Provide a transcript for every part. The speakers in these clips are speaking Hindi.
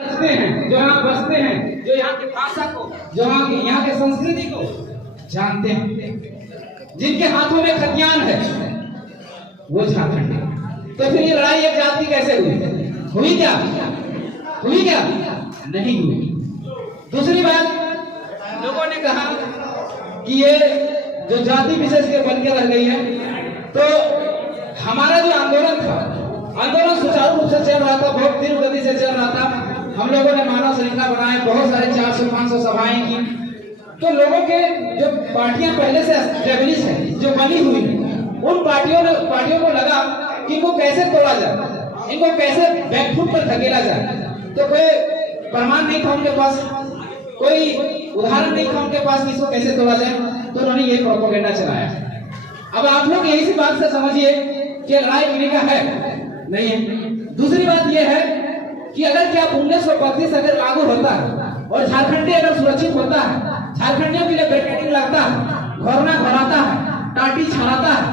बसते हैं, जो यहाँ बसते हैं, जो यहाँ की भाषा को, जो यहाँ के संस्कृति को जानते हैं, जिनके हाथों में खतियान है, वो झारखंडी। तो फिर ये लड़ाई एक जाति कैसे हुई? हुई क्या? हुई क्या? नहीं हुई। दूसरी बात, लोगों ने कहा कि ये जो जाति विशेष के बन के रह गई है, तो हमारा जो आंदोलन था, आंदोलन सुचारू रूप से चल रहा था, बहुत तीव्र गति से चल रहा था। हम लोगों ने मानव श्रृंखला बनाए, बहुत सारे 400-500 सभाएं की। तो लोगों के जो पार्टियां पहले से एस्टेब्लिश है, जो बनी हुई है, उन पार्टियों को लगा कि इनको कैसे तोड़ा जाए, इनको कैसे बैकफुट पर धकेला जाए। तो कोई प्रमाण नहीं था उनके पास, कोई उदाहरण नहीं था उनके पास, इसको कैसे तोड़ा जाए। तो उन्होंने ये प्रोपेगेंडा चलाया। अब आप लोग यही सी बात से समझिए कि लड़ाई किन्हीं का है, नहीं है। दूसरी बात यह है कि अगर क्या 1932 अगर लागू होता है और झारखंडी अगर सुरक्षित होता है, झारखंडियों के लिए बैरिकेडिंग लगता है, घोरना घोराता है, टाटी छड़ाता है,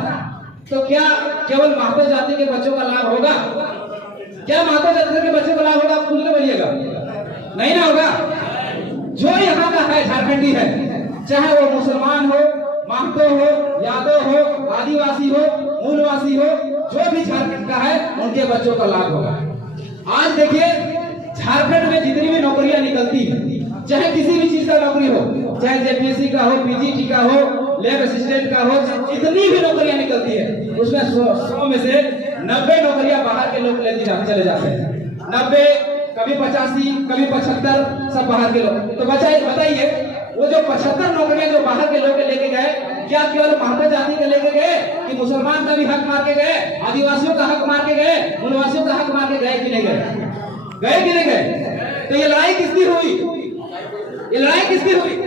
तो क्या केवल महतो जाति के बच्चों का लाभ होगा? क्या महतो जाति के बच्चों का लाभ होगा? आप खुल के बोलिएगा, नहीं ना होगा। जो यहाँ का है, झारखंडी है, चाहे वो मुसलमान हो, महतो हो, यादव हो, आदिवासी हो, मूलवासी हो, जो भी झारखंड का है, उनके बच्चों का लाभ होगा। आज देखिए, झारखंड में जितनी भी नौकरियां निकलती है, चाहे किसी भी चीज का नौकरी हो, चाहे जेपीएससी का हो, पीजीटी का हो, लैब असिस्टेंट का हो, जितनी भी नौकरियां निकलती है, उसमें 100 में से 90 नौकरियां बाहर के लोग चले जाते हैं। 90, कभी 85, कभी 75, सब बाहर के लोग। तो बताइए, वो जो 75 नौकरियां जो बाहर के लोग लेके गए, क्या केवल महतो जाति के लेके गए कि मुसलमान का भी हक मार के गए, आदिवासियों का हक मार के गए, मूलवासियों का हक मार के गए कि नहीं गए? गए कि नहीं गए? तो ये लड़ाई किसकी हुई? ये लड़ाई किसकी हुई?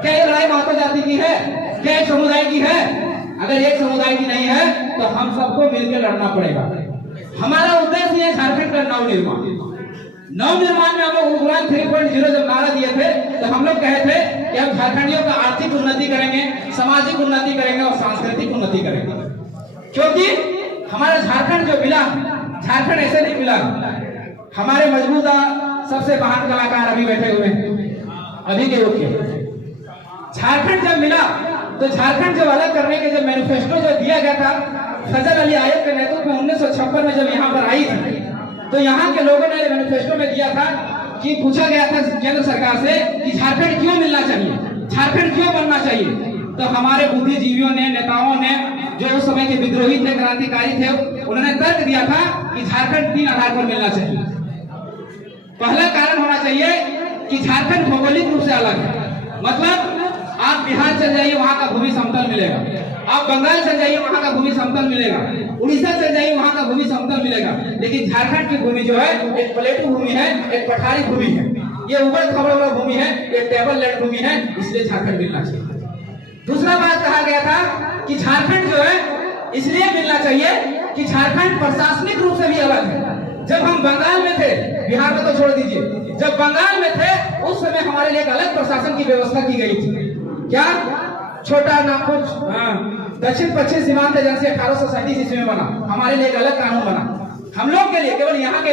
क्या ये लड़ाई महतो जाति की है? क्या एक समुदाय की है? अगर एक समुदाय की नहीं है तो हम सबको मिलकर लड़ना पड़ेगा। हमारा उद्देश्य है झारखंड का नवनिर्माण में हम लोग उड़ान 3.0 जब नारा दिए थे, तो हम लोग कहे थे कि हम झारखंडियों का आर्थिक उन्नति करेंगे, सामाजिक उन्नति करेंगे और सांस्कृतिक उन्नति करेंगे। क्योंकि हमारा झारखंड जो मिला, झारखंड ऐसे नहीं मिला। हमारे मजबूता सबसे महान कलाकार अभी बैठे हुए हैं, अभी के युग के। झारखंड जब मिला तो झारखंड जब अलग करने के जब मैनिफेस्टो जो दिया गया था, फजल अली आयोग के नेतृत्व में 1956 में जब यहाँ पर आई थी, तो यहाँ के लोगों ने मैनिफेस्टो में दिया था कि पूछा गया था केंद्र सरकार से कि झारखंड क्यों मिलना चाहिए, झारखंड क्यों बनना चाहिए। तो हमारे बुद्धिजीवियों ने, नेताओं ने, जो उस समय के विद्रोही थे, क्रांतिकारी थे, उन्होंने तर्क दिया था कि झारखंड 3 आधार पर मिलना चाहिए। पहला कारण होना चाहिए कि झारखंड भौगोलिक रूप से अलग है। मतलब आप बिहार चल जाइए, वहां का भूमि समतल मिलेगा। आप बंगाल चल जाइए, वहां का भूमि समतल मिलेगा। उड़ीसा चल जाइए, वहां का भूमि समतल मिलेगा। लेकिन झारखंड की भूमि जो है, एक प्लेटू भूमि है, एक पठारी भूमि है, ये उबड़ खबड़ वाला भूमि है, ये टेबल लैंड भूमि है, इसलिए झारखंड मिलना चाहिए। दूसरा बात कहा गया था कि झारखंड जो है इसलिए मिलना चाहिए कि झारखंड प्रशासनिक रूप से भी अलग है। जब हम बंगाल में थे, बिहार में तो छोड़ दीजिए, जब बंगाल में थे उस समय हमारे लिए एक अलग प्रशासन की व्यवस्था की गई थी। क्या? छोटा नागपुर दक्षिण पश्चिम सीमांत एजेंसी 1837 ईस्वी में बना, हमारे लिए एक अलग कानून बना हम लोग के लिए, केवल यहाँ के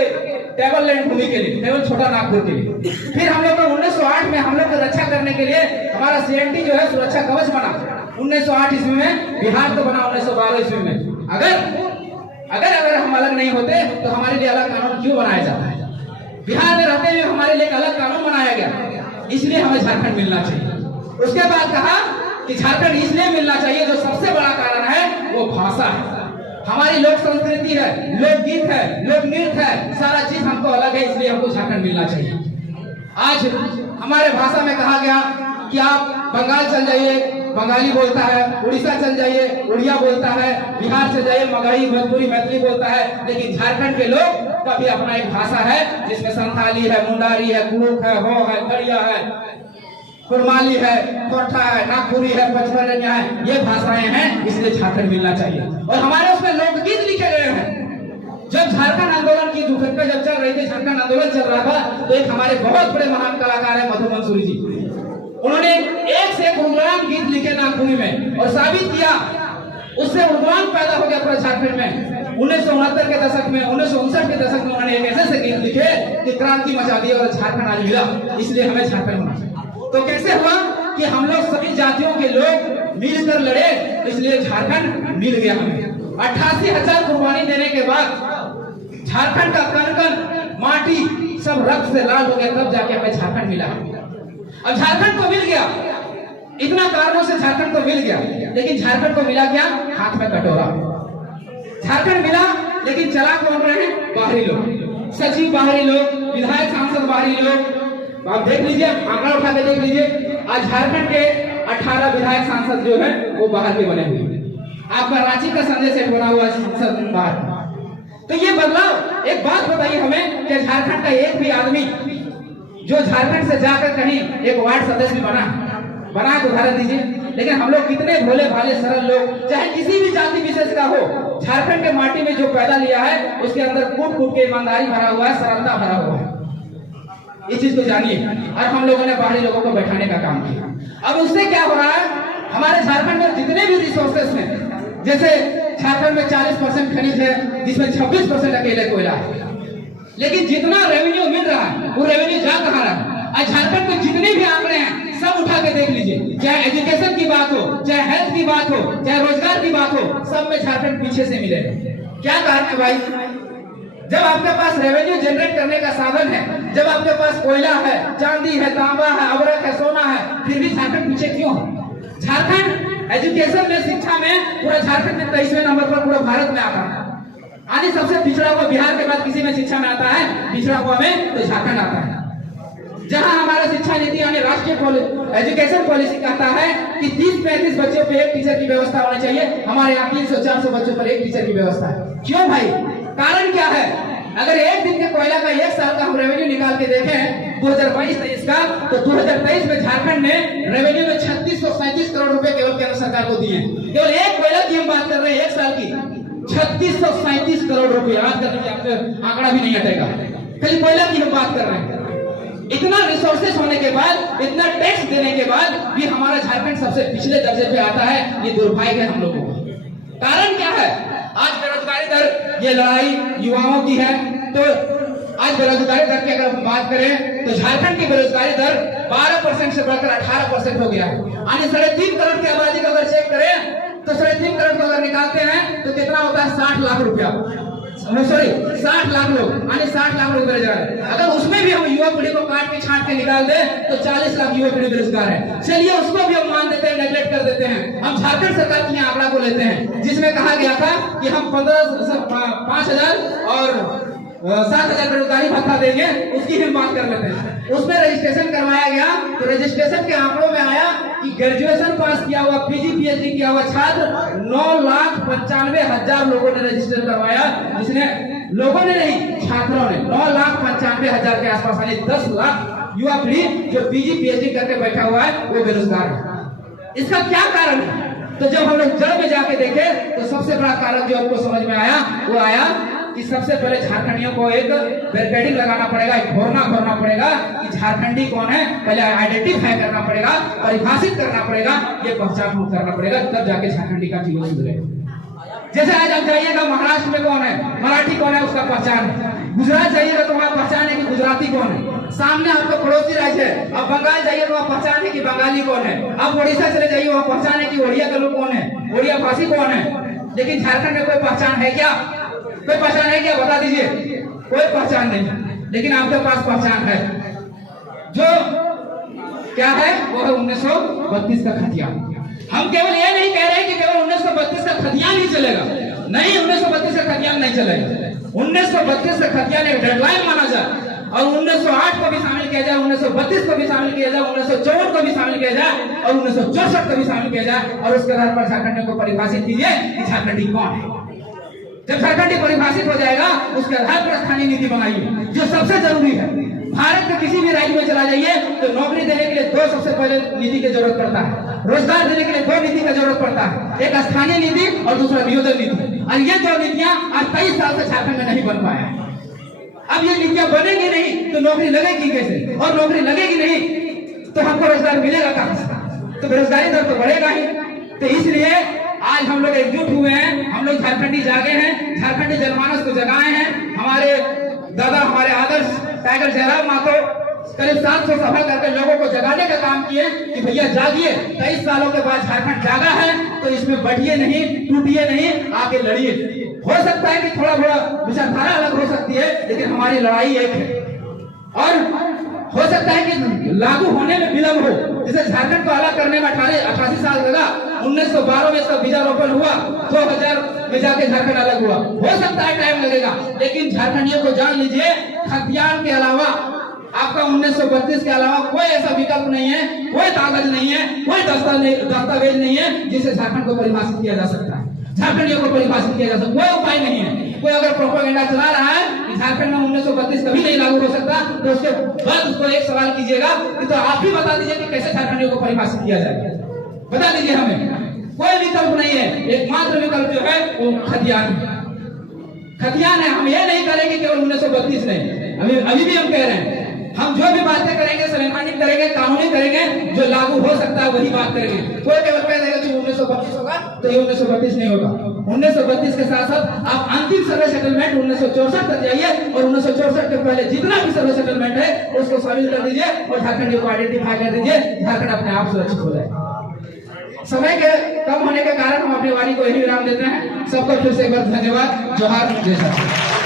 टेबल लैंड भूमि के लिए, केवल छोटा नागपुर के लिए। फिर हम लोग 1908 में हम लोग को रक्षा करने के लिए हमारा सीएनटी जो है सुरक्षा कवच बना 1908 ईस्वी में। बिहार तो बना 1912 ईस्वी में। अगर हम अलग नहीं होते तो हमारे लिए अलग कानून क्यों बनाया जाता है? बिहार में रहते हुए हमारे लिए एक अलग कानून बनाया गया, इसलिए हमें झारखंड मिलना चाहिए। उसके बाद कहा कि झारखंड इसलिए मिलना चाहिए, जो सबसे बड़ा कारण है वो भाषा है। हमारी लोक संस्कृति है, लोकगीत है, लोक नृत्य है, सारा चीज हमको अलग है, इसलिए हमको झारखंड मिलना चाहिए। आज हमारे भाषा में कहा गया कि आप बंगाल चल जाइए, बंगाली बोलता है, उड़ीसा चल जाइए, उड़िया बोलता है, बिहार से जाइए, मगही, भोजपुरी, मैथिली बोलता है। लेकिन झारखंड के लोग का भी अपना एक भाषा है, जिसमें संथाली है, मुंडारी है, कुड़ुक है, हो है, खड़िया है, कुरमाली है, कोठा है, नागपुरी है, पचमढ़िया है, ये भाषाएं हैं, इसलिए झारखंड मिलना चाहिए। और हमारे उसमें लोकगीत लिखे गए हैं। जब झारखंड आंदोलन की दुखद जब चल रही थी, झारखंड आंदोलन चल रहा था, तो एक हमारे बहुत बड़े महान कलाकार है मधु मंसूरी जी, उन्होंने एक से एक उर्दू गीत लिखे नागपुरी में और साबित किया, उससे उर्दू पैदा हो गया पूरे झारखंड में। 1969 के दशक में, 1959 के दशक में उन्होंने एक ऐसे गीत लिखे कि क्रांति मचा दी और झारखंड आज मिला, इसलिए हमें झारखंड होना चाहिए। तो कैसे हुआ कि हम लोग सभी जातियों के लोग मिलकर लड़े, इसलिए झारखंड मिल गया हमें। 88,000 कुर्बानी देने के बाद झारखंड का कण कण माटी सब रक्त से लाल हो गया, तब जाके हमें झारखंड मिला। अब झारखंड को मिल गया, इतना कारणों से झारखंड को मिल गया, लेकिन झारखंड को मिला क्या? हाथ में कटोरा। झारखंड मिला, लेकिन चला कौन रहे? बाहरी लोग, सचिव बाहरी लोग, विधायक सांसद बाहरी लोग। आप देख लीजिए, आंकड़ा उठा के देख लीजिए, आज झारखंड के 18 विधायक सांसद जो है वो बाहर के बने हुए हैं। आपका रांची का संजय सेठ बना हुआ सांसद बाहर। तो ये बदलाव, एक बात बताइए हमें कि झारखंड का एक भी आदमी जो झारखंड से जाकर कहीं एक वार्ड सदस्य बना तो उदाहरण दीजिए। लेकिन हम लोग कितने भोले भाले सरल लोग, चाहे किसी भी जाति विशेष का हो, झारखंड के माटी में जो पैदा लिया है उसके अंदर कूट कूट के ईमानदारी भरा हुआ है, सरलता भरा हुआ है। इस चीज को जानिए। और हम लोगों ने बाहरी लोगों को बैठाने का काम किया। अब उससे क्या हो रहा है? हमारे झारखंड में जितने भी रिसोर्सेस में, जैसे झारखंड में 40% खनिज है, जिसमें 26% अकेले कोयला है, लेकिन जितना रेवेन्यू मिल रहा है वो रेवेन्यू जा कहाँ रहा है? आज झारखंड में जितने भी आंकड़े हैं सब उठा के देख लीजिए, चाहे एजुकेशन की बात हो, चाहे हेल्थ की बात हो, चाहे रोजगार की बात हो, सब में झारखंड पीछे से मिलेगा। क्या कारण है भाई? जब आपके पास रेवेन्यू जनरेट करने का साधन है, जब आपके पास कोयला है, चांदी है, तांबा है, अवरक है, सोना है, फिर भी झारखंड पीछे क्यों है? झारखंड एजुकेशन में, शिक्षा में पूरा झारखंड में 23वें नंबर पर पूरा भारत में आता है। आदि सबसे पिछड़ा हुआ बिहार के बाद किसी में शिक्षा में आता है, पिछड़ा हुआ में तो झारखंड आता है। जहां हमारा शिक्षा नीति यानी राष्ट्रीय एजुकेशन पॉलिसी कहता है कि 30-35 बच्चों पे एक टीचर की व्यवस्था होनी चाहिए, हमारे यहाँ 300-400 बच्चों पर एक टीचर की व्यवस्था है। क्यों भाई? कारण क्या है? अगर एक दिन के कोयला का 1 साल का हम रेवेन्यू निकाल के देखें 2022-23 का, तो 2023 में झारखंड ने रेवेन्यू में 3637 करोड़ रुपए केवल केंद्र सरकार को दिए। केवल एक कोयला की हम बात कर रहे हैं, 1 साल की 3637 करोड़ रुपए। आज तक आपका आंकड़ा भी नहीं हटेगा, खाली कोयला की हम बात कर रहे हैं। इतना रिसोर्सेस होने के बाद, इतना टैक्स देने के बाद भी हमारा झारखंड सबसे पिछले दर्जे पे आता है। ये दुर्भाग्य है हम लोगों का। कारण क्या है? आज बेरोजगारी दर, ये लड़ाई युवाओं की है। तो आज बेरोजगारी दर की अगर हम बात करें तो झारखंड की बेरोजगारी दर 12% से बढ़कर 18% हो गया है। यानी 3.5 करोड़ की आबादी को अगर चेक करें तो 3.5 करोड़ को अगर निकालते हैं तो कितना होता है? 60 लाख रुपया, सॉरी 60 लाख लोग, यानी 60 लाख लोग बेरोजगार है। अगर उसमें भी हम युवा पीढ़ी को काट के छांट के निकाल दे तो 40 लाख युवा पीढ़ी बेरोजगार है। चलिए उसको भी हम मान देते हैं, नेगलेक्ट कर देते हैं। हम झारखंड सरकार के आंकड़ा को लेते हैं जिसमें कहा गया था कि हम 5,000 और 7,000 बेरोजगारी भत्ता देंगे, उसकी हम बात कर लेते हैं। उसमें रजिस्ट्रेशन करवाया गया तो रजिस्ट्रेशन के आंकड़ों में आया कि ग्रेजुएशन पास किया हुआ, पीजी पीएचडी किया हुआ छात्र 9,95,000 लोगों ने रजिस्ट्रेशन करवाया। जिसने लोगों ने नहीं, छात्रों ने 9,95,000 के आसपास, यानी 10 लाख युवा पीढ़ी जो पीजी पीएचडी करके बैठा हुआ है वो बेरोजगार है। इसका क्या कारण है? तो जब हम लोग जड़ में जाके देखे तो सबसे बड़ा कारण जो हमको समझ में आया वो आया कि सबसे पहले झारखंडियों को एक बैरिकेडिंग लगाना पड़ेगा, एक घोरना पड़ेगा कि झारखंडी कौन है। पहले आइडेंटिफाई करना पड़ेगा, परिभाषित करना पड़ेगा, ये पहचान करना पड़ेगा, तब जाके झारखंडी का जीवन सुधरे। जैसे आज आप जाइएगा महाराष्ट्र में कौन है, मराठी कौन है, उसका पहचान है। गुजरात जाइएगा तो वहाँ पहचान है कि गुजराती कौन है। सामने आपका पड़ोसी राज्य है, आप बंगाल जाइए तो वहाँ पहचान है कि बंगाली कौन है। आप उड़ीसा चले जाइए वहाँ पहचान है कि ओडिया का लोग कौन है, ओडिया भाषी कौन है। लेकिन झारखंड में कोई पहचान है क्या? कोई पहचान है क्या? बता दीजिए। कोई पहचान नहीं। लेकिन आपके पास पहचान है, जो क्या है वो है 1932 का खतियान। हम केवल ये नहीं कह रहे कि केवल 1932 का खतियान ही चलेगा, नहीं, 1932 का खतियान नहीं चलेगा। 1932 का खतियान एक डेडलाइन माना जाए और 1908 को भी शामिल किया जाए, 1932 को भी शामिल किया जाए, 1954 को भी शामिल किया जाए और 1964 को भी शामिल किया जाए। और उसके आधार पर झारखंड को परिभाषित कीजिए कि झारखंडी कौन है। जब झारखंडी परिभाषित हो जाएगा उसके आधार पर स्थानीय नीति बनाइए, जो सबसे जरूरी है। भारत के किसी भी राज्य में चला जाइए तो नौकरी देने के लिए 2 सबसे पहले नीति की जरूरत पड़ता है, रोजगार देने के लिए 2 नीति की जरूरत पड़ता है, एक स्थानीय नीति और दूसरा नियोजन नीति। और ये 2 नीतियां आज 23 साल से झारखंड में नहीं बन पाया। अब ये नीतियां बनेगी नहीं तो नौकरी लगेगी कैसे, और नौकरी लगेगी नहीं तो हमको रोजगार मिलेगा कहां से? तो बेरोजगारी दर तो बढ़ेगा ही। तो इसलिए आज हम लोग एकजुट हुए हैं, हम लोग झारखंडी जागे हैं, झारखंडी जनमानस को जगाए हैं। हमारे दादा, हमारे आदर्श टाइगर जयराम मातो करीब 700 सभा करके लोगों को जगाने का काम किए कि भैया जागिए, 23 सालों के बाद झारखंड जागा है, तो इसमें बढ़िए नहीं, टूटिए नहीं, आके लड़िए। हो सकता है कि थोड़ा थोड़ा विचारधारा अलग हो सकती है, लेकिन हमारी लड़ाई एक है। और हो सकता है कि लागू होने में विलंब हो, जैसे झारखंड को अलग करने में 88 साल लगा, 1912 में इसका बीजारोपण हुआ, 2000 में जाके झारखंड अलग हुआ। हो सकता है टाइम लगेगा, लेकिन झारखंडियों को जान लीजिए, खतियान के अलावा आपका 1932 के अलावा कोई ऐसा विकल्प नहीं है, कोई कागज नहीं है, कोई दस्तावेज नहीं है जिससे झारखंड को परिभाषित किया जा सकता है, झारखंडियों को परिभाषित किया जा सकता है। कोई उपाय नहीं है। कोई अगर प्रोपेगेंडा चला रहा है कि झारखंड में 1932 कभी नहीं लागू हो सकता, तो उसके बाद उसको एक सवाल कीजिएगा कि तो आप ही बता दीजिए कि कैसे झारखंडियों को परिभाषित किया जाए, बता दीजिए हमें। कोई विकल्प नहीं है, एकमात्र विकल्प जो है वो खतियान है। हम ये नहीं करेंगे केवल 1932 नहीं, अभी भी हम कह रहे हैं, हम जो भी बातें करेंगे संवैधानिक करेंगे, कानूनी करेंगे, जो लागू हो सकता है वही बात करेंगे। कोई केवल कह देगा कि 1932 होगा तो ये 1932 नहीं होगा। 1932 के साथ साथ आप अंतिम सर्वे सेटलमेंट 1964 तक जाइए और 1964 के पहले जितना भी सर्वे सेटलमेंट है उसको शामिल कर दीजिए और झारखंड को आइडेंटिफाई कर दीजिए। झारखंड अपने आप सुरक्षित हो जाए। समय के कम होने के कारण हम अपनी वाणी को यही विराम देते हैं। सबको फिर से एक बार धन्यवाद। जोहार, जय हिंद।